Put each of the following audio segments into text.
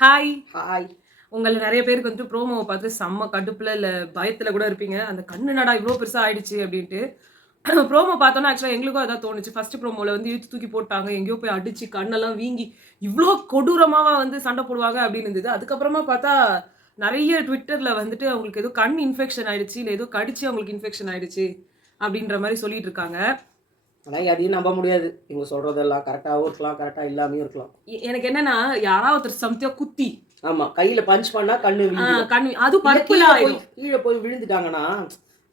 Hi. Hi. உங்கள நெறைய பேருக்கு வந்துட்டு ப்ரோமோவ பார்த்து செம்ம கடுப்புல, இல்ல பயத்துல கூட இருப்பீங்க. அந்த கண்ணு என்னடா இவ்ளோ பெருசா ஆயிடுச்சு அப்டின்ட்டு. ப்ரோமோ பார்த்தோம்னா ஆக்சுவலா எங்களுக்கும் அதான் தோணுச்சு. ஃபர்ஸ்ட் ப்ரோமோல வந்து இழுத்து தூக்கி போட்டாங்க. எங்கேயோ போய் அடிச்சு கண்ணெல்லாம் வீங்கி, இவ்ளோ கொடூரமாவா வந்து சண்ட போடுவாங்க அப்டின்னு இருந்தது. அதுக்கப்புறமா பார்த்தா நெறைய ட்விட்டர்ல வந்துட்டு அவங்களுக்கு ஏதோ கண் இன்ஃபெக்ஷன் ஆயிடுச்சு, இல்ல ஏதோ கடிச்சு அவங்களுக்கு இன்ஃபெக்ஷன் ஆயிடுச்சு அப்டின்ற மாரி சொல்லிட்டு இருக்காங்க. ஆனா எதையும் நம்ப முடியாது. இவங்க சொல்றதெல்லாம் கரெக்டாவும் இருக்கலாம், கரெக்டா இல்லாமயும் இருக்கலாம். எனக்கு என்னன்னா, யாராவது ஒருத்தர் சம்திங்கா குத்தி ஆமா. கையில பஞ்ச் பண்ணா கண்ணு வீங்கிடும். கண் அதுவும் இல்ல பர்பிளா ஆயிடும். கீழ போய் விழுந்துட்டாங்கன்னா,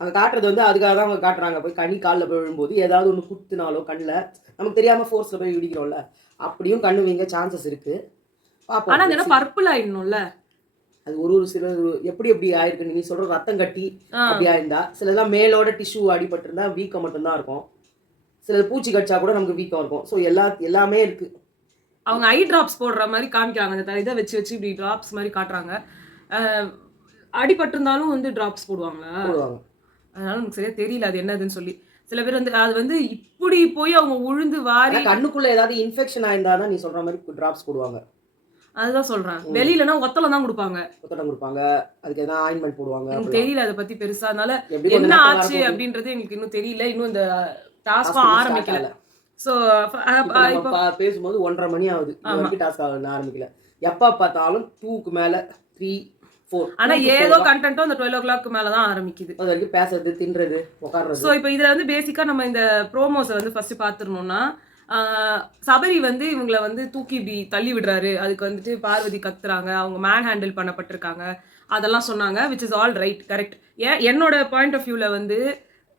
அங்க காட்டுறது வந்து அதுக்காக தான் அவங்க காட்டுறாங்க. போய் கால்ல போய் விழும்போது ஏதாவது ஒண்ணு குத்துனாலோ கண்ல, நமக்கு தெரியாம ஃபோர்ஸ்ல போய் இடிக்கிறோம்ல. அப்படியும் கண்ணு வீங்க சான்சஸ் இருக்கு. பாப்போம். ஆனா அந்த இடம் பர்பிள் ஆயிடணும்ல. அது ஒரு சில எப்படி எப்படி ஆயிருக்கு நீ சொல்ற ரத்தம் கட்டி அப்படி ஆயிருந்தா, சிலதெல்லாம் மேலோட டிஷ்யூ அடிபட்டிருந்தா வீக்கம் மட்டும் தான் இருக்கும். சில பூச்சி கடிச்சா கூட நமக்கு வீக்கம் இருக்கும். ஸோ எல்லாமே இருக்கு. அவங்க ஐ டிராப்ஸ் போடுற மாதிரி காமிக்கிறாங்க. அந்த இதை வச்சு வச்சு இப்படி டிராப்ஸ் மாதிரி காட்டுறாங்க. அடிபட்டிருந்தாலும் வந்து டிராப்ஸ் போடுவாங்களா? போடுவாங்க. அதனால எனக்கு சரியா தெரியல அது என்னதுன்னு சொல்லி. சில பேர் வந்து அது வந்து இப்படி போய் அவங்க உழுந்து வாரி கண்ணுக்குள்ள ஏதாவது இன்ஃபெக்ஷன் ஆயிருந்தாதான் நீ சொல்ற மாதிரி டிராப்ஸ் போடுவாங்க. அதுதான் சொல்றேன். வெளியிலனா ஒத்தலம் தான் கொடுப்பாங்க. ஒத்தடம் கொடுப்பாங்க. அதுக்கு எதாவது ஆயின்மெண்ட் போடுவாங்க. எனக்கு தெரியல அதை பத்தி பெருசா. அதனால என்ன ஆச்சு அப்படின்றது எங்களுக்கு இன்னும் தெரியல. இன்னும் இந்த டாஸ்க்கும் ஆரம்பிக்கல. சோ இப்போ பேசும்போது 1:30 மணி ஆகுது. இன்னைக்கு டாஸ்க் ஆரம்பிக்கல. எப்ப பார்த்தாலும் 2க்கு மேல 3, 4. ஆனா ஏதோ கண்டென்ட்டோ அந்த 12 o'clock மேல தான் ஆரம்பிக்குது. அது வரைக்கும் பேசுறது, தின்றது, உட்கார்றது. சோ இப்போ இதுல வந்து பேசிக்கா நம்ம இந்த ப்ரோமோஸை வந்து ஃபர்ஸ்ட் பாத்துறணும்னா, சபரி வந்து இவங்களை வந்து தூக்கி இப்படி தள்ளி விடுறாரு. அதுக்கு வந்துட்டு பார்வதி கத்துறாங்க. அவங்க மேன் ஹேண்டில் பண்ணப்பட்டிருக்காங்க. அதெல்லாம் சொன்னாங்க. Which is all right, correct. என்னோட பாயிண்ட் ஆஃப் வியூல வந்து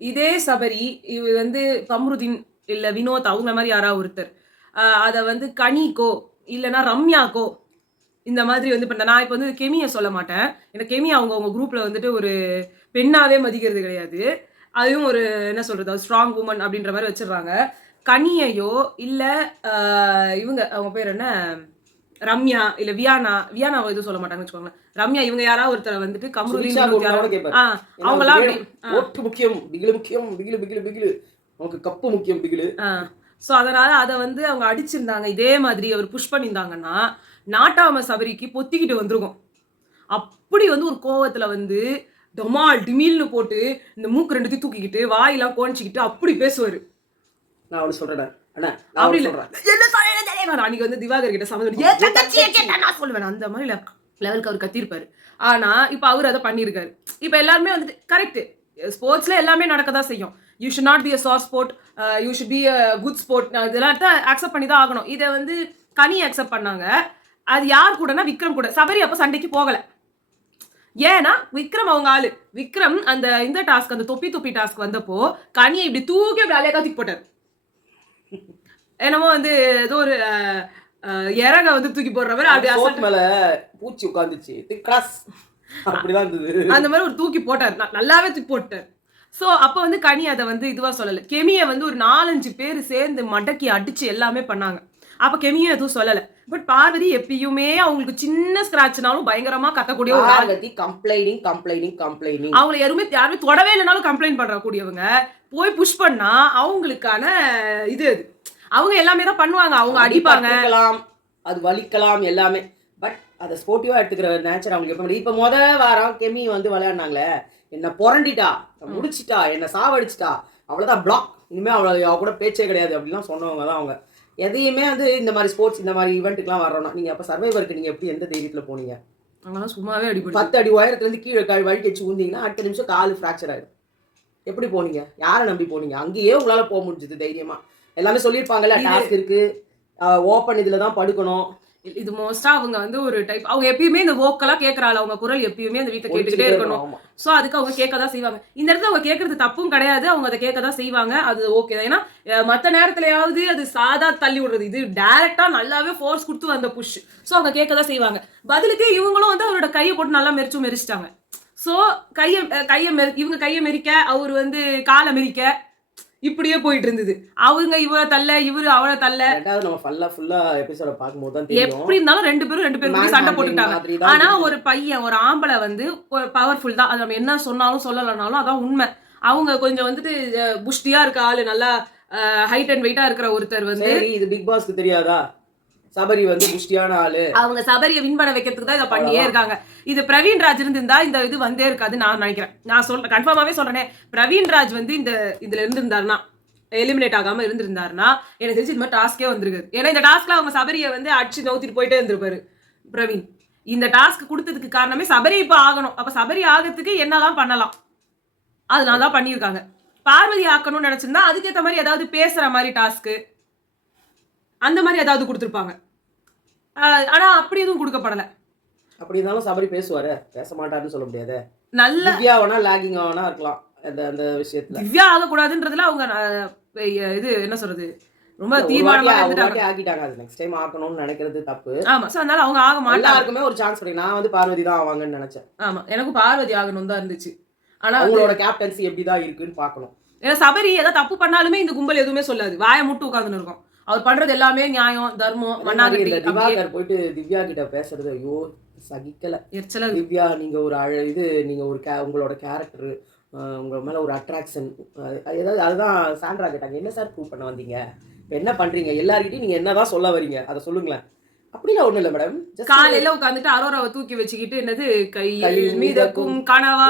இதே சபரி இவ வந்து கம்ருதீன் இல்ல வினோத் அவங்க மாதிரி யாராவது ஒருத்தர் அதை வந்து கனிக்கோ இல்லைன்னா ரம்யாக்கோ இந்த மாதிரி வந்து பண்ண. நான் இப்போ வந்து கெமியை சொல்ல மாட்டேன். ஏன்னா கெமி அவங்க குரூப்ல வந்துட்டு ஒரு பெண்ணாவே மதிக்கிறது கிடையாது. அதுவும் ஒரு என்ன சொல்றது ஸ்ட்ராங் உமன் அப்படின்ற மாதிரி வச்சிடுறாங்க. கனியையோ இல்ல இவங்க அவங்க பேர் என்ன ரம்யா இல்ல வியானா எதுவும் சொல்ல மாட்டாங்கன்னு வச்சுக்கோங்க. ரம்யா இவங்க யாராவது ஒருத்தரை வந்துட்டு கம்ருதீன் அவங்களாம் முக்கியம், பிகிலு முக்கியம், பிகிலு பிகிலு பிகிலு நமக்கு கப்பு முக்கியம், பிகிலு. ஸோ அதனால அதை வந்து அவங்க அடிச்சிருந்தாங்க. இதே மாதிரி அவர் புஷ் பண்ணியிருந்தாங்கன்னா நாட்டாம சபரிக்கு பொத்திக்கிட்டு வந்துருக்கும். அப்படி வந்து ஒரு கோவத்துல வந்து டொமால் டிமில்னு போட்டு இந்த மூக்கு ரெண்டுத்தையும் தூக்கிக்கிட்டு வாயெல்லாம் கோணிச்சிக்கிட்டு அப்படி பேசுவாரு. நான் அவனு சொல்றேன் அப்படி இல்லை அன்னைக்கு வந்து திவாகர் கிட்ட சொல்லுவேன் அந்த மாதிரி லெவலுக்கு அவர் கத்திருப்பாரு. ஆனா இப்ப அவர் அதை பண்ணிருக்காரு. இப்ப எல்லாருமே வந்துட்டு கரெக்ட், ஸ்போர்ட்ஸ்ல எல்லாமே நடக்கதான் செய்யும். You should not be a soft sport, you should be a good sport. இதெல்லாம் அக்செப்ட் பண்ணி தான் ஆகணும். இதை வந்து கனி அக்செப்ட் பண்ணாங்க. அது யார் கூடனா விக்ரம் கூட. சபரி அப்ப சண்டைக்கு போகல. ஏன்னா விக்ரம் அவங்க ஆளு. விக்ரம் அந்த இந்த டாஸ்க் அந்த தொப்பி டாஸ்க் வந்தப்போ கனியை இப்படி தூக்கி அப்படி அலையா தூக்கி போட்டார். என்னமோ வந்து ஏதோ ஒரு இறக வந்து தூக்கி போடுற மாதிரி அப்படி மேல பூச்சி உட்காந்துச்சு அப்படிதான் இருந்தது. அந்த மாதிரி ஒரு தூக்கி போட்டார். நல்லாவே தூக்கி போட்டார். ஸோ அப்போ வந்து கனி அதை வந்து இதுவா சொல்லலை. கெமியை வந்து ஒரு 4-5 பேர் சேர்ந்து மடக்கி அடிச்சு எல்லாமே பண்ணாங்க. அப்ப கெமியும் எதுவும் சொல்லல. பட் பார்வதி எப்பயுமே அவங்களுக்கு சின்ன ஸ்கிராட்ச்னாலும் பயங்கரமா கத்தக்கூடிய ஒரு பார்வதி கம்ப்ளைனிங் அவங்களை யாருமே தொடவே இல்லைனாலும் கம்ப்ளைண்ட் பண்ற கூடியவங்க போய் புஷ் பண்ணா அவங்களுக்கான இது அது அவங்க எல்லாமே தான் பண்ணுவாங்க. அவங்க அடிப்பாங்க, அது வலிக்கலாம் எல்லாமே. பட் அதை ஸ்போர்ட்டிவா எடுத்துக்கிற நேச்சர் அவங்களுக்கு எப்ப. இப்ப வாரம் கெமி வந்து விளையாடினாங்களே, என்ன புரண்டிட்டா, முடிச்சிட்டா, என்ன சாவடிச்சிட்டா, அவ்வளவுதான் பிளாக், இனிமே அவ கூட பேச்சே கிடையாது அப்படிலாம் சொன்னவங்க தான் அவங்க. எதையுமே வந்து இந்த மாதிரி ஸ்போர்ட்ஸ் இந்த மாதிரி ஈவெண்ட்டுக்குலாம் வரோம்னா நீங்க அப்ப சர்வைவருக்கு நீங்க எப்படி எந்த தைரியத்துல போனீங்க? அவங்களாம் சும்மாவே அடிப்படி 10 அடி உயரத்துல இருந்து கீழே வழிக்கு வச்சு ஊந்தீங்கன்னா அடுத்த நிமிஷம் கால் ஃப்ராக்சர் ஆயிடும். எப்படி போனீங்க? யாரை நம்பி போனீங்க? அங்கேயே உங்களால போக முடிஞ்சது தைரியமா. எல்லாமே சொல்லியிருப்பாங்கல்ல, டாஸ்க் இருக்கு, ஓப்பன் இதுல தான் படுக்கணும். இது மோஸ்டா அவங்க வந்து ஒரு டைப். அவங்க எப்பயுமே இந்த வோக்கலா கேட்கறாள். அவங்க குரல் எப்பயுமே அந்த வீட்டை கேட்டுக்கிட்டே இருக்கணும். சோ அதுக்கு அவங்க கேட்கதான் செய்வாங்க. இந்த இடத்துல அவங்க கேட்கறது தப்பும் கிடையாது. அவங்க அதை கேட்கதான் செய்வாங்க. அது ஓகே தான். ஏன்னா மற்ற நேரத்துலயாவது அது சாதா தள்ளி விடுறது, இது டைரக்டா நல்லாவே ஃபோர்ஸ் கொடுத்து வந்த புஷ். சோ அவங்க கேட்கதான் செய்வாங்க. பதிலுக்கு இவங்களும் வந்து அவரோட கையை போட்டு நல்லா மெரிச்சிட்டாங்க. சோ இவங்க கையை மெரிக்க, அவர் வந்து காலை மெரிக்க, இப்படியே போயிட்டு இருந்தது. அவங்க இவ தள்ள, இவரு அவளை தள்ள. நம்ம ஃபுல்லா எபிசோட பாக்கும்போது தான் தெரியும். எப்படி இருந்தாலும் ரெண்டு பேரும் சண்டை போட்டுட்டாங்க. ஆனா ஒரு பையன், ஒரு ஆம்பளை வந்து பவர்ஃபுல் தான். அது நம்ம என்ன சொன்னாலும் சொல்லலனாலும் அதான் உண்மை. அவங்க கொஞ்சம் வந்துட்டு புஷ்டியா இருக்க ஆளு, நல்லா ஹைட் அண்ட் வெயிட்டா இருக்கிற ஒருத்தர் வந்து. இது பிக் பாஸ்க்கு தெரியாதா? சபரி வந்து புஷ்டியான ஆளு, அவங்க சபரியை வின் பண்ண வைக்கிறதுக்கு தான் இதை பண்ணியே இருக்காங்க. இது பிரவீன் ராஜ் இருந்திருந்தா இந்த இது வந்தே இருக்காது நான் நினைக்கிறேன். நான் சொல்றேன், கன்ஃபார்மாவே சொல்றேனே, பிரவீன் ராஜ் வந்து இதுல இருந்திருந்தாருன்னா, எலிமினேட் ஆகாம இருந்திருந்தாருன்னா எனக்கு தெரிஞ்சு இது மாதிரி டாஸ்கே வந்திருக்காது. ஏன்னா இந்த டாஸ்க்ல அவங்க சபரியை வந்து அடிச்சு நவுத்திட்டு போயிட்டே இருந்திருப்பாரு பிரவீன். இந்த டாஸ்க் கொடுத்ததுக்கு காரணமே சபரி இப்ப ஆகணும். அப்ப சபரி ஆகிறதுக்கு என்னதான் பண்ணலாம், அதனால தான் பண்ணியிருக்காங்க. பார்வதி ஆக்கணும்னு நினைச்சிருந்தா அதுக்கேற்ற மாதிரி ஏதாவது பேசுற மாதிரி டாஸ்க் அந்த மாதிரி ஏதாவது கொடுத்துருப்பாங்க. ஆனா அப்படி எதுவும் கொடுக்கப்படல. அப்படி இருந்தாலும் சபரி பேசுவாரு, பேச மாட்டாருன்னு சொல்ல முடியாது. நல்ல திவ்யா வேணா லாகிங் ஆனா இருக்கலாம் அந்த விஷயத்துல. திவ்யா ஆகக்கூடாதுன்றதுல அவங்க இது என்ன சொல்றது, ரொம்ப தீர்மானமா ஆக்கிட்டாங்க. அது நெக்ஸ்ட் டைம் ஆக்கணும்னு நினைக்கிறது தப்பு. ஆமா, சோ அதனால அவங்க ஆக மாட்டாங்க. எல்லாருக்குமே ஒரு சான்ஸ் கிடைக்கும். நான் வந்து பார்வதி தான் ஆவாங்கன்னு நினைச்சேன். ஆமா, எனக்கும் பார்வதி ஆகணும் தான் இருந்துச்சு. ஆனா அவங்களோட கேப்டன்சி எப்படிதான் இருக்குன்னு பார்க்கணும். ஏன்னா சபரி ஏதாவது தப்பு பண்ணாலுமே இந்த கும்பல் எதுவுமே சொல்லாது, வாயை முட்டு உட்கார்ந்துன்னு இருக்கும். அவர் பண்றது எல்லாமே நியாயம், தர்மம், மண்ணாகட்டி. திவாகர் போயிட்டு திவ்யா கிட்ட பேசுறது ஐயோ சகிக்கல. எரிச்சலா திவ்யா நீங்க ஒரு நீங்க ஒரு உங்களோட கேரக்டர், உங்க மேல ஒரு அட்ராக்ஷன் ஏதாவது, அதுதான் சாண்ட்ரா கேட்டாங்க, என்ன சார் ப்ரூவ் பண்ண வந்தீங்க, என்ன பண்றீங்க, எல்லார்கிட்டையும் நீங்க என்னதான் சொல்ல வரீங்க அதை சொல்லுங்களேன். அப்படிலாம் ஒண்ணும் இல்ல மேடம். காலையில உட்காந்துட்டு அரோராவை தூக்கி வச்சுக்கிட்டு என்னது கையில் மீதக்கும் கனவா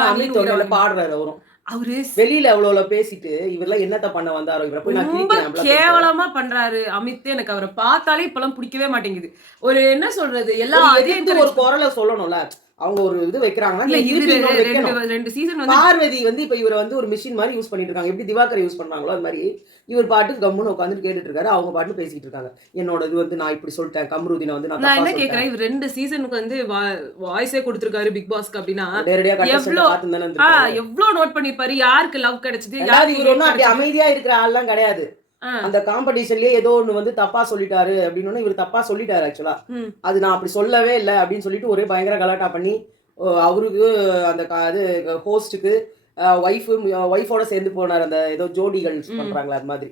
பாடுறாரு. அவரும் அவரு வெளியில அவ்வளவு பேசிட்டு இவரெல்லாம் என்னத்த பண்ண வந்தாரோ, இவரை போய் நான் ரொம்ப கேவலமா பண்றாரு அமித். எனக்கு அவரை பார்த்தாலே இப்பெல்லாம் பிடிக்கவே மாட்டேங்குது. ஒரு என்ன சொல்றது, எல்லாரும் ஒரு குரலை சொல்லணும்ல. அவங்க ஒரு இது வைக்கிறாங்கன்னா ரெண்டு சீசன் வந்து பார்வதி வந்து இப்ப இவரை வந்து ஒரு மிஷின் மாதிரி யூஸ் பண்ணிட்டு இருக்காங்க. எப்படி திவாகர் யூஸ் பண்ணாங்களோ அது மாதிரி இவர் பாட்டுக்கு கம்முன்னு உட்காந்து கேட்டுட்டு இருக்காரு. அவங்க பாட்டு பேசிட்டு இருக்காங்க. என்னோட இது வந்து நான் இப்படி சொல்லிட்டேன், கம்ருதீனை வந்து நான் என்ன கேக்குறேன், இவர் 2 சீசனுக்கு வந்து வாய்ஸே கொடுத்திருக்காரு பிக் பாஸ்க்கு. அப்படின்னா எவ்வளவு நோட் பண்ணிருப்பாரு, யாருக்கு லவ் கிடைச்சது, இவர் ஒன்னும் அப்படி அமைதியா இருக்கிற ஆள்லாம் கிடையாது. அந்த காம்படிஷன்லயே ஏதோ ஒண்ணு வந்து தப்பா சொல்லிட்டாரு அப்படின்னு இவர் தப்பா சொல்லிட்டாரு. ஆக்சுவலா அது நான் அப்படி சொல்லவே இல்லை அப்படின்னு சொல்லிட்டு ஒரே பயங்கர கலாட்டா பண்ணி அவருக்கு அந்த அது ஹோஸ்டுக்கு ஒய்ஃபோட சேர்ந்து போனார். அந்த ஏதோ ஜோடிகள் பண்றாங்களா அது மாதிரி.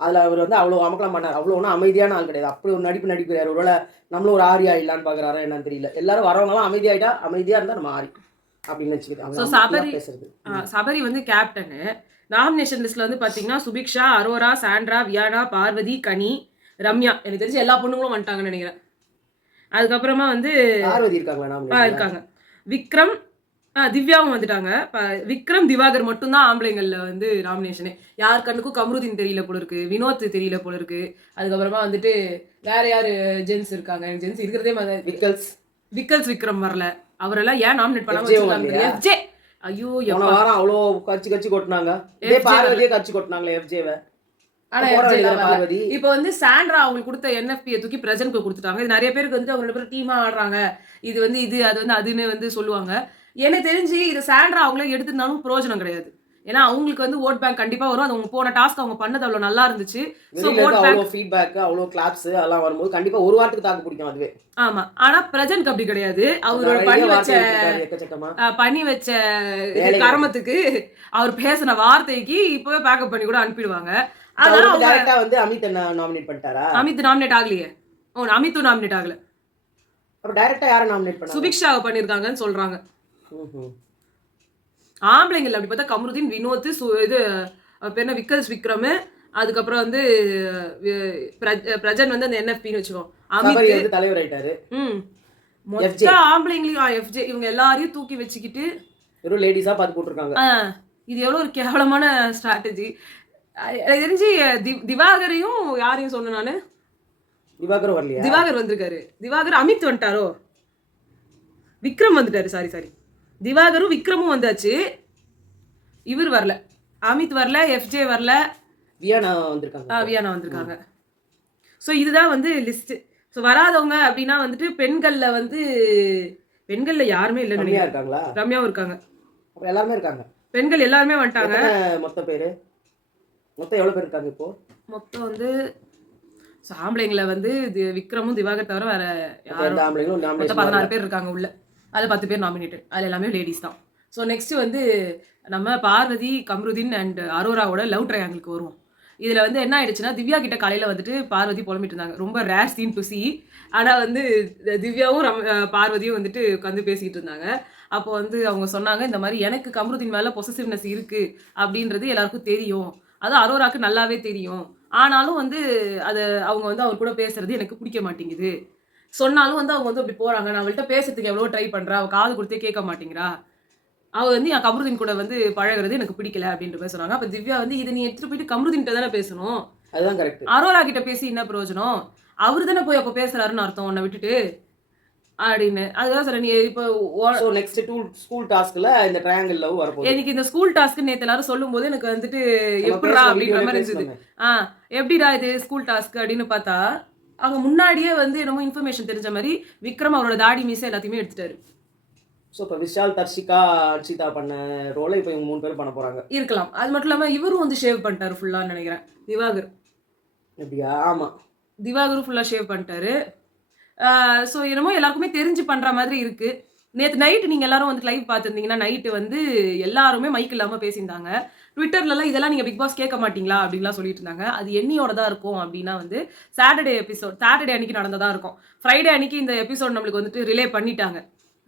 அதுல அவர் வந்து அவ்வளவு அமக்கலாம் பண்ணார். அவ்வளவு ஒன்றும் அமைதியான ஆள் கிடையாது. அப்படி ஒரு நடிக்கிறார். ஒருவேளை நம்மளும் ஒரு ஆரியா இல்லான்னு பாக்குறாரா என்னன்னு தெரியல. எல்லாரும் வரவங்க எல்லாம் அமைதியா இருந்தா நம்ம ஆரி அப்படின்னு வச்சுக்கிட்டு. சபரி வந்து கேப்டனு. நாமினேஷன் லிஸ்ட்ல வந்து பாத்தீங்கன்னா சுபிக்ஷா, அரோரா, சாண்ட்ரா, வியானா, பார்வதி, கனி, ரம்யா. எனக்கு தெரிஞ்சு எல்லா பொண்ணுங்களும் வந்துட்டாங்கன்னு நினைக்கிறேன். அதுக்கப்புறமா வந்து பார்வதி இருக்காங்க. விக்ரம், திவ்யாவும் வந்துட்டாங்க. விக்ரம், திவாகர் மட்டும்தான் ஆம்பளைங்கள்ல வந்து நாமினேஷனு. யார் கண்ணுக்கும் கம்ருதீன் தெரியல போல இருக்கு, வினோத் தெரியல போல இருக்கு. அதுக்கப்புறமா வந்துட்டு வேற யாரு ஜென்ஸ் இருக்காங்க. ஜென்ஸ் இருக்கிறதே விக்கல்ஸ் விக்ரம் வரல. அவரெல்லாம் ஏன் நாமினேட் பண்ணாம எஃப்ஜே. ஐயோ வாரம் அவ்வளோ கச்சி கொட்டினாங்க. பார்வதியே கச்சி கொட்டினாங்களே எஃப்ஜேவை. இப்ப வந்து சாண்ட்ரா அவங்களுக்கு கொடுத்த என்எஃபியை தூக்கி பிரசன்ட்க்கு கொடுத்துட்டாங்க. இது நிறைய பேருக்கு வந்து அவங்க 2 பேரும் டீமா ஆடுறாங்க. இது வந்து அது வந்து அதுன்னு வந்து சொல்லுவாங்க. எனக்கு தெரிஞ்சு இது சாண்ட்ரா அவங்களே எடுத்திருந்தாலும் பிரயோஜனம் கிடையாது. ஏன்னா அவங்களுக்கு வந்து ஓட் பேங்க் கண்டிப்பா வரும். அது அவங்க போன டாஸ்க் அவங்க பண்ணது அவ்வளவு நல்லா இருந்துச்சு. சோ ஓட் பேங்க் ஃபீட்பேக் அவ்வளவு கிளாப்ஸ் அதெல்லாம் வரும்போது கண்டிப்பா ஒரு வாரத்துக்கு தாக்கு பிடிக்கும் அதுவே. ஆமா, ஆனா பிரஜன்ட் அப்படி கிடையாது. அவரோட பண்ணி வச்ச கர்மத்துக்கு அவர் பேசின வார்த்தைக்கு இப்பவே பேக்கப் பண்ணி கூட அனுப்பிடுவாங்க. அதனால டைரக்டா வந்து அமித் நாமினேட் பண்ணிட்டாரா? அமித் நாமினேட் ஆகலையே. அமித்தும் நாமினேட் ஆகல. அப்ப டைரக்டா யாரை நாமினேட் பண்ணாங்க? சுபிக்ஷாவை பண்ணிருக்காங்கன்னு சொல்றாங்க. ஆம்பளைங்கள்ல அப்படி பார்த்தா கம்ருதீன், வினோத், இது பேர் விக்கல்ஸ் விக்ரம், அதுக்கப்புறம் வந்து பிரஜன் வந்து அந்த என்எஃபின்னு வச்சுக்கோ. அமித் தலைவர் ஆயிட்டாரு. மொத்த ஆம்பளைங்களையும் எஃப்ஜே இவங்க எல்லாரையும் தூக்கி வச்சுக்கிட்டு வெறும் லேடிஸா பார்த்து போட்டுருக்காங்க. இது எவ்வளவு ஒரு கேவலமான ஸ்ட்ராட்டஜி. தெரிஞ்சு திவாகரையும் யாரையும் சொன்ன நானு, திவாகர் வந்திருக்காரு. திவாகர் அமித் வந்துட்டாரோ, விக்ரம் வந்துட்டாரு. சாரி திவாகரும் விக்ரமும் வந்தாச்சு. இவர் வரல, அமித் வரல, எஃப்ஜே வரல, வியானா வந்திருக்காங்க. ஸோ இதுதான் வந்து லிஸ்ட். ஸோ வராதவங்க அப்படின்னா வந்துட்டு பெண்கள்ல யாருமே இல்லைன்னு நினைக்கிறாங்களா? ரம்யாவும் இருக்காங்க. எல்லாருமே இருக்காங்க. பெண்கள் எல்லாருமே வந்துட்டாங்க. மொத்தம் எவ்வளவு பேர் இருக்காங்க இப்போ? மொத்தம் வந்து ஆம்பளைங்களை வந்து விக்ரமும் திவாகர் தவிர வேற யாரும் 16 பேர் இருக்காங்க உள்ள. அது 10 பேர் நாமினேட்டட். அது எல்லாமே லேடிஸ் தான். ஸோ நெக்ஸ்ட் வந்து நம்ம பார்வதி, கம்ருதீன் அண்ட் அரோராவோட லவ் ட்ரையாங்கிளுக்கு வருவோம். இதில் வந்து என்ன ஆயிடுச்சுன்னா, திவ்யா கிட்ட காலையில் வந்துட்டு பார்வதி புலம்பிட்டு இருந்தாங்க. ரொம்ப ரேர் சீன் டு சி. ஆனால் வந்து திவ்யாவும் பார்வதியும் வந்துட்டு உட்காந்து பேசிக்கிட்டு இருந்தாங்க. அப்போ வந்து அவங்க சொன்னாங்க, இந்த மாதிரி எனக்கு கம்ருதீன் மேலே பொசசிவ்னஸ் இருக்குது அப்படின்றது எல்லாருக்கும் தெரியும், அது அரோராக்கு நல்லாவே தெரியும். ஆனாலும் வந்து அது அவங்க வந்து அவர் கூட பேசுறது எனக்கு பிடிக்க மாட்டேங்குது. சொன்னாலும் வந்து அவங்க வந்து அப்படி போறாங்க. நான் அவள்ட்ட பேசுறதுக்கு எவ்வளவோ ட்ரை பண்றேன். அவ காது குடுத்தே கேட்க மாட்டேங்கிறா. அவ வந்து என் கமருதீன் கூட வந்து பழகுறது எனக்கு பிடிக்கல அப்படின்ற மாரி சொன்னாங்க. அப்ப திவ்யா வந்து இத நீ எடுத்துட்டு போயிட்டு கமருதீன்ட்ட தானே பேசணும். அதுதான் கரெக்ட். அரோரா கிட்ட பேசி என்ன பிரயோஜனம்? அவரு தானே போய் அப்ப பேசுறாருன்னு அர்த்தம் உன்ன விட்டுட்டு அப்படின்னு. அதுதான் சொல்றேன். நீ இப்ப ஸோ நெக்ஸ்ட் ஸ்கூல் டாஸ்க்ல இந்த ட்ரையாங்கிள் லவ் வரப்போகுது. எனக்கு இந்த ஸ்கூல் டாஸ்க் நேத்து எல்லாரும் சொல்லும்போது எனக்கு வந்துட்டு நம்ம எப்புட்றா பேசணும், அப்படின்ற வீடியோல மாரி இருந்தது. பேசணுமே. ஆ எப்படிடா இது ஸ்கூல் டாஸ்க் அப்படின்னு பார்த்தா, அங்க முன்னாடியே வந்து என்னமோ இன்ஃபர்மேஷன் தெரிஞ்ச மாரி விக்ரம் அவரோட தாடி மீசை எல்லாத்தையுமே எடுத்துட்டாரு. ஸோ இப்போ விஷால், தர்ஷிகா, அர்ச்சிதா பண்ண ரோலை இப்போ இவங்க 3 பேரும் பண்ண போறாங்க. இருக்கலாம். அது மட்டும் இல்லாம இவரும் வந்து ஷேவ் பண்ணிட்டாரு ஃபுல்லான்னு நெனைக்கிறேன். திவாகர். அப்படியா? ஆமா. திவாகரும் ஃபுல்லா ஷேவ் பண்ணிட்டாரு. ஸோ என்னமோ எல்லாருக்குமே தெரிஞ்சு பண்ற மாதிரி இருக்கு. நேத்து நைட் நீங்க எல்லாரும் வந்து லைவ் பார்த்திருந்தீங்கன்னா, நைட் வந்து எல்லாருமே மைக் இல்லாம பேசியிருந்தாங்க. ட்விட்டர்லலாம் இதெல்லாம் நீங்க பிக் பாஸ் கேட்க மாட்டீங்களா? அப்படின்லாம் சொல்லிட்டு இருந்தாங்க. அது என்னையோடதா இருக்கும் அப்படின்னா வந்து சாட்டர்டே அன்னைக்கு நடந்ததா இருக்கும். ஃப்ரைடே அன்னைக்கு இந்த எபிசோட் நம்மளுக்கு வந்துட்டு ரிலே பண்ணிட்டாங்க.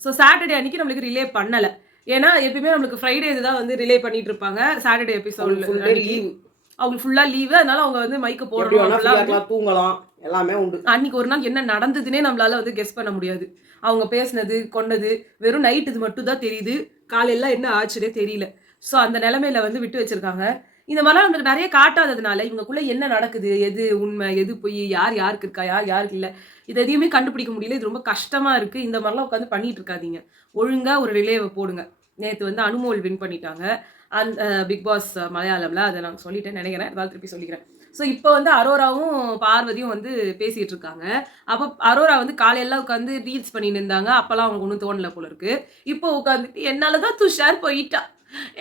ஸோ சாட்டர்டே அன்னைக்கு நம்மளுக்கு ரிலே பண்ணல. ஏன்னா எப்பயுமே நம்மளுக்கு ஃப்ரைடே இதுதான் வந்து ரிலே பண்ணிட்டு இருப்பாங்க. சாட்டர்டே எபிசோட் ஃபுல் டே அன்னைக்கு லீவ். அவங்களுக்கு ஃபுல்லா லீவு. அதனால அவங்க வந்து மைக்க எப்படி போடணும் வேணா அப்படிலாம் ஃப்ரீயா வந்து இருக்கலாம், தூங்கலாம், எல்லாமே உண்டு. அன்னைக்கு ஒரு நாள் என்ன நடந்ததுன்னே நம்மளால வந்து கெஸ் பண்ண முடியாது. அவங்க பேசினது, கொண்டது வெறும் நைட் இது மட்டும் தான் தெரியுது. காலையில என்ன ஆச்சுன்னே தெரியல. ஸோ அந்த நிலைமையில வந்து விட்டு வச்சிருக்காங்க. இந்த மாதிரிலாம் நமக்கு நிறைய காட்டாததுனால இவங்களுக்குள்ள என்ன நடக்குது, எது உண்மை, எது பொய், யார் யாருக்கு இருக்கா, யார் யாருக்கு இல்ல, இது எதையுமே கண்டுபிடிக்க முடியல. இது ரொம்ப கஷ்டமா இருக்கு. இந்த மாதிரிலாம் உட்காந்து பண்ணிட்டு இருக்காதீங்க. ஒழுங்கா ஒரு ரிலேவை போடுங்க. நேத்து வந்து அனுமோல் வின் பண்ணிட்டாங்க. அந்த பிக் பாஸ் மலையாளம்ல அதை நான் சொல்லிட்டேன்னு நினைக்கிறேன். அதான் திருப்பி சொல்லிக்கிறேன். ஸோ இப்போ வந்து அரோராவும் பார்வதியும் வந்து பேசிட்டு இருக்காங்க. அப்போ அரோரா வந்து காலையெல்லாம் உட்காந்து ரீல்ஸ் பண்ணிட்டு இருந்தாங்க. அப்பெல்லாம் அவங்களுக்கு ஒன்றும் தோணல போல இருக்கு. இப்போ உட்காந்துட்டு என்னாலதான் துஷார் போயிட்டா,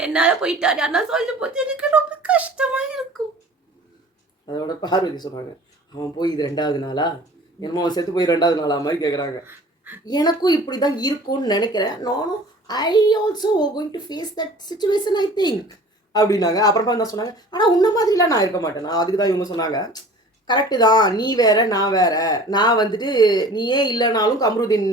என்னால போயிட்டா நான் சொல்லும் போது எனக்கு ரொம்ப கஷ்டமா இருக்கும். அதோட பார்வதி சொல்றாங்க, அவன் போய் இது 2வது நாளா, என்னமோ அவன் செத்து போய் 2வது நாளா மாதிரி கேட்குறாங்க. எனக்கும் இப்படி தான் இருக்கும்னு நினைக்கிறேன். நானும் I also going to face that situation I think அப்படின்னாங்க. அப்புறமா தான் சொன்னாங்க, ஆனால் உன்ன மாதிரிலாம் நான் இருக்க மாட்டேன். அதுக்கு தான் இவங்க சொன்னாங்க, கரெக்டு தான், நீ வேற நான் வேற. நான் வந்துட்டு நீயே இல்லைனாலும் கம்ருதீன்,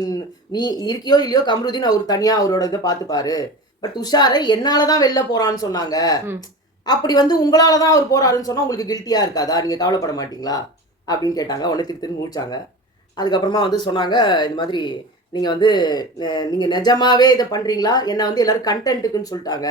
நீ இருக்கியோ இல்லையோ கம்ருதீன் அவர் தனியாக அவரோட இதை பார்த்துப்பாரு. பட் துஷாரை என்னால தான் வெளில போறான்னு சொன்னாங்க. அப்படி வந்து உங்களால தான் அவர் போறாருன்னு சொன்னா உங்களுக்கு கில்ட்டியா இருக்காதா, நீங்க கவலைப்பட மாட்டீங்களா அப்படின்னு கேட்டாங்க. உடனே திருத்தின்னு முடிச்சாங்க. அதுக்கப்புறமா வந்து சொன்னாங்க, இந்த மாதிரி நீங்க வந்து நீங்க நிஜமாவே இதை பண்றீங்களா, என்ன வந்து எல்லாரும் கண்டென்ட்டுக்குன்னு சொல்லிட்டாங்க,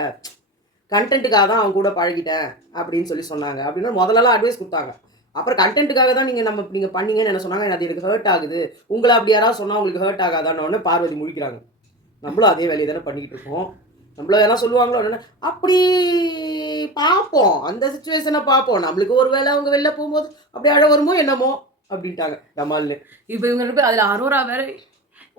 கண்டென்ட்டுக்காக தான் அவங்க கூட பழகிட்டேன் அப்படின்னு சொன்னாங்க. அப்படின்னு முதல்லலாம் அட்வைஸ் கொடுத்தாங்க. அப்புறம் கண்டென்ட்டுக்காக தான் நீங்க பண்ணீங்கன்னு என்ன சொன்னாங்க. அது எனக்கு ஹர்ட் ஆகுது, உங்களை அப்படி யாராவது சொன்னா உங்களுக்கு ஹர்ட் ஆகாதான்னு உடனே பார்வதி முழிக்கிறாங்க. நம்மளும் அதே வேலையை தானே பண்ணிக்கிட்டு இருக்கோம், நம்மள எல்லாம் சொல்லுவாங்களோ என்னன்னா, அப்படி பார்ப்போம், அந்த சுச்சுவேஷனை பார்ப்போம். நம்மளுக்கு ஒரு வேளை அவங்க வெளில போகும்போது அப்படி அழ வருமோ என்னமோ அப்படின்ட்டாங்க கமால்னு. இப்போ இவங்க 2 பேர் அதுல அரோரா வேற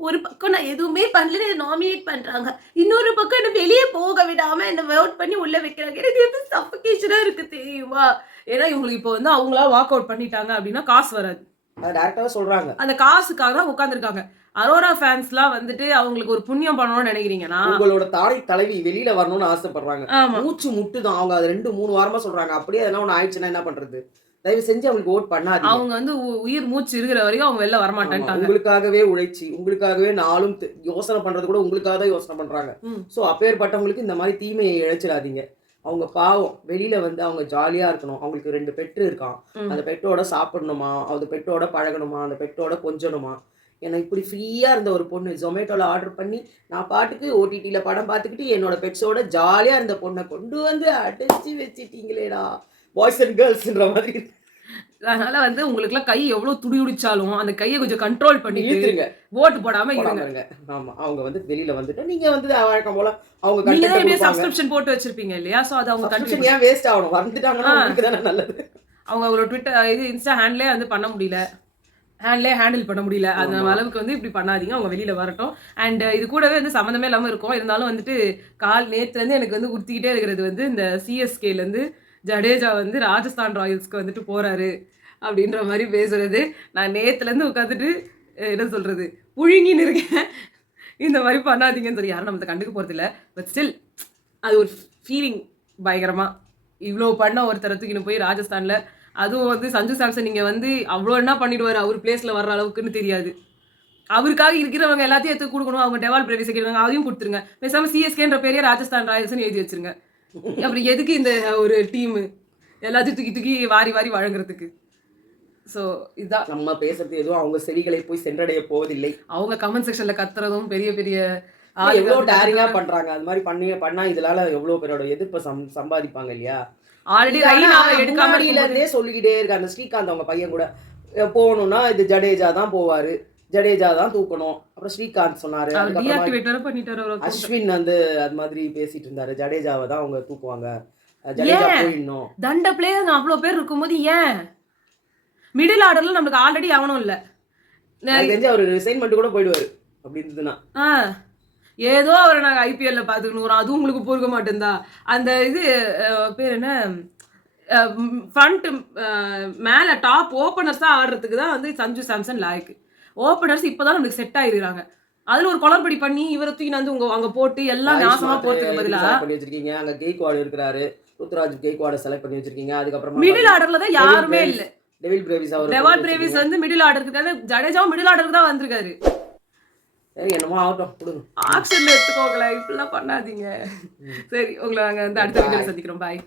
ஒரு பக்கம் நான் எதுவுமே பண்ணல நாமினேட் பண்றாங்க, இன்னொரு பக்கம் என்ன வெளியே போக விடாம என்ன vote பண்ணி உள்ள வைக்கிறாங்க. எனக்கு எப்படி சஃபகேஷனா இருக்கு தெரியுமா? ஏன்னா இவங்களுக்கு இப்போ வந்து அவங்களா வாக் அவுட் பண்ணிட்டாங்க அப்படின்னா காசு வராது. அதை டேரக்டாக சொல்றாங்க. அந்த காசுக்காக தான் உட்காந்துருக்காங்க. அரோரா ஃபேன்ஸ்லாம் வந்துட்டு அவங்களுக்கு ஒரு புண்ணியம் பண்ணணும்னு நினைக்கிறீங்கன்னா, உங்களோட தாய் தலைவி வெளியில வரணும்னு ஆசைப்படுறாங்க. ஆமா மூச்சு முட்டுதான். அவங்க அது 2-3 வாரமா சொல்றாங்க. அப்படியே எதனா ஒன்று ஆயிடுச்சுன்னா என்ன பண்றது? தயவு செஞ்சு அவங்களுக்கு ஓட் பண்ணாதீங்க. அவங்க வந்து உயிர் மூச்சு இருக்கிற வரைக்கும் அவங்க வெளில ஆமா, வரமாட்டான்ட்டாங்க. உங்களுக்காகவே உழைச்சி, உங்களுக்காகவே நாளும் யோசனை பண்றது கூட உங்களுக்காக தான் யோசனை பண்றாங்க. ஸோ அப்பேற்பட்டவங்களுக்கு இந்த மாதிரி தீமையை இழைச்சிடாதீங்க. அவங்க பாவம் வெளியில வந்து அவங்க ஜாலியா இருக்கணும். அவங்களுக்கு 2 பெட்டு இருக்கான். அந்த பெட்டோட சாப்பிடணுமா, அந்த பெட்டோட பழகணுமா, அந்த பெட்டோட கொஞ்சணுமா. ஏன்னா இப்படி ஃப்ரீயா இருந்த ஒரு பொண்ணு ஜொமேட்டோல ஆர்டர் பண்ணி நான் பாட்டுக்கு ஓடிடியில படம் பார்த்துக்கிட்டு என்னோட பெட்ஸோட ஜாலியா இருந்த பொண்ணை கொண்டு வந்து அடைச்சி வச்சிட்டீங்களேடா, பாய்ஸ் அண்ட் கேர்ள்ஸ்ன்ற மாதிரி. அதனால வந்து உங்களுக்குலாம் கை எவ்வளவு துடிச்சாலும் அந்த கையை கொஞ்சம் கண்ட்ரோல் பண்ணிட்டு இழுத்துருங்க, ஓட்டு போடாம போடாம இருங்க. இருங்க. ஆமா, அவங்க வந்து வெளியில வந்துட்டு நீங்க வந்து வழக்கம் போல அவங்க நீங்க தான் கண்டென்ட் எப்படியே கொடுப்பாங்க. சப்ஸ்கிரிப்ஷன் போட்டு வச்சிருப்பீங்க இல்லையா? சோ அது அவங்க சப்ஸ்கிரிப்ஷன் கண்டிப்பா ஏன் வேஸ்ட் ஆகணும்? வந்துட்டாங்கன்னா உங்களுக்கு தானே நல்லது. அவங்க ஒரு ட்விட்டர் இது இன்ஸ்டா ஹேண்ட்லேயே வந்து பண்ண முடியல, ஹேண்டில் பண்ண முடியல. அந்த அளவுக்கு வந்து இப்படி பண்ணாதீங்க. அவங்க வெளியில வரட்டும். அண்ட் இது கூடவே வந்து சம்மந்தமே இல்லாம இருக்கும். இருந்தாலும் வந்துட்டு நேத்துல இருந்து எனக்கு வந்து உறுத்திக்கிட்டே இருக்கிறது வந்து இந்த சிஎஸ்கேல இருந்து ஜடேஜா வந்து ராஜஸ்தான் ராயல்ஸ்க்கு வந்துட்டு போறாரு அப்படின்ற மாதிரி பேசுறது. நான் நேத்துல இருந்து உட்காந்துட்டு என்ன சொல்றது புழுங்கின்னு இருக்கேன். இந்த மாதிரி பண்ணாதீங்கன்னு சொல்லி யாரும் நம்ம கண்டுக்க போறது இல்லை. பட் ஸ்டில் அது ஒரு ஃபீலிங் பயங்கரமா. இவ்வளோ பண்ண ஒருத்தரை தூக்கின்னு போய் ராஜஸ்தான்ல, அதுவும் வந்து சஞ்சு சாம்சன் நீங்க வந்து அவ்வளோ என்ன பண்ணிடுவாரு, அவர் பிளேஸ்ல வர்ற அளவுக்குன்னு தெரியாது. அவருக்காக இருக்கிறவங்க எல்லாத்தையும் எடுத்து கொடுக்கணும். அவங்க டெவால் பிரேவிஸ் கேட்குறாங்க, அதையும் கொடுத்துருங்க. பேசாம சிஎஸ்கேன்ற பேரே ராஜஸ்தான் ராயல்ஸ்னு எழுதி வச்சிருங்க. அப்புறம் எதுக்கு இந்த ஒரு டீமு? எல்லாத்தையும் தூக்கி தூக்கி வாரி வாரி வழங்குறதுக்கு. ஸோ இதுதான் நம்ம பேசுறது எதுவும் அவங்க செவிகளை போய் சென்றடைய போவதில்லை. அவங்க கமெண்ட் செக்ஷன்ல கத்துறதும் பெரிய பெரிய எவ்வளவு டேரிங்கா பண்றாங்க. அது மாதிரி பண்ணா இதனால எவ்வளவு பேரோட எதிர்ப்பை சம்பாதிப்பாங்க இல்லையா. ஆல்ரெடி ரெய்னாவை எடுக்காம முன்னாடியில இருந்தே சொல்லிக்கிட்டே இருக்காங்க. அந்த ஸ்ரீகாந்த் அவங்க பையன் கூட போகணும்னா இது ஜடேஜா தான் போவாரு, ஜடேஜா தான் தூக்கணும். அப்புறம் ஸ்ரீகாந்த் சொன்னாரு, டீஆக்டிவேட் வேற பண்ணிட்டாரு அவர். அஸ்வின் வந்து அது மாதிரி பேசிட்டு இருந்தாரு, ஜடேஜாவை தான் அவங்க தூக்குவாங்க, ஜடேஜா போயிடணும். தண்ட பிளேயர் அவ்வளவு பேர் இருக்கும்போது ஏன் மிடில் ஆர்டர்ல நமக்கு ஆல்ரெடி அவனும் இல்ல, தெரிஞ்சு அவர் ரிசைன்மெண்ட் கூட போயிடுவாரு அப்படி இருந்ததுன்னா. ஏதோ அவரை நாங்கள் ஐபிஎல்ல பார்த்துக்கணும், அதுவும் உங்களுக்கு பொறுக்க மாட்டேன்தா. அந்த இது பேர் என்ன, ஃப்ரண்ட் மேலே டாப் ஓப்பனர்ஸாக ஆடுறதுக்கு தான் வந்து சஞ்சு சாம்சன் லாய்க்கு. ஓப்பனர்ஸ் இப்போதான் நம்மளுக்கு செட் ஆகிருக்காங்க. அதுல ஒரு குளறுபடி பண்ணி இவரை தூக்கி வந்து அங்க போட்டு எல்லாம் நாசமா போறதுக்கு பதிலாக பண்ணி வச்சிருக்கீங்க. அங்க கெய்க்வாட் இருக்கிறாரு, ருத்ராஜ் கெய்க்வாட செலக்ட் பண்ணி வச்சிருக்கீங்க. அதுக்கப்புறமா மிடில் ஆர்டர்ல தான் யாருமே இல்ல. டெவில் பிரேவிஸ் வந்து மிடில் ஆர்டருக்கு இருக்காரு, ஜடேஜாவும் மிடில் ஆர்டருக்கு தான் வந்திருக்காரு. சரி என்னமோ ஆகட்டும், ஆக்ஷன்ல எடுத்துக்கோங்களேன், இப்படிலாம் பண்ணாதீங்க. சரி, உங்களை நாங்க வந்து அடுத்த வீடியோல சந்திக்கிறோம். பாய்.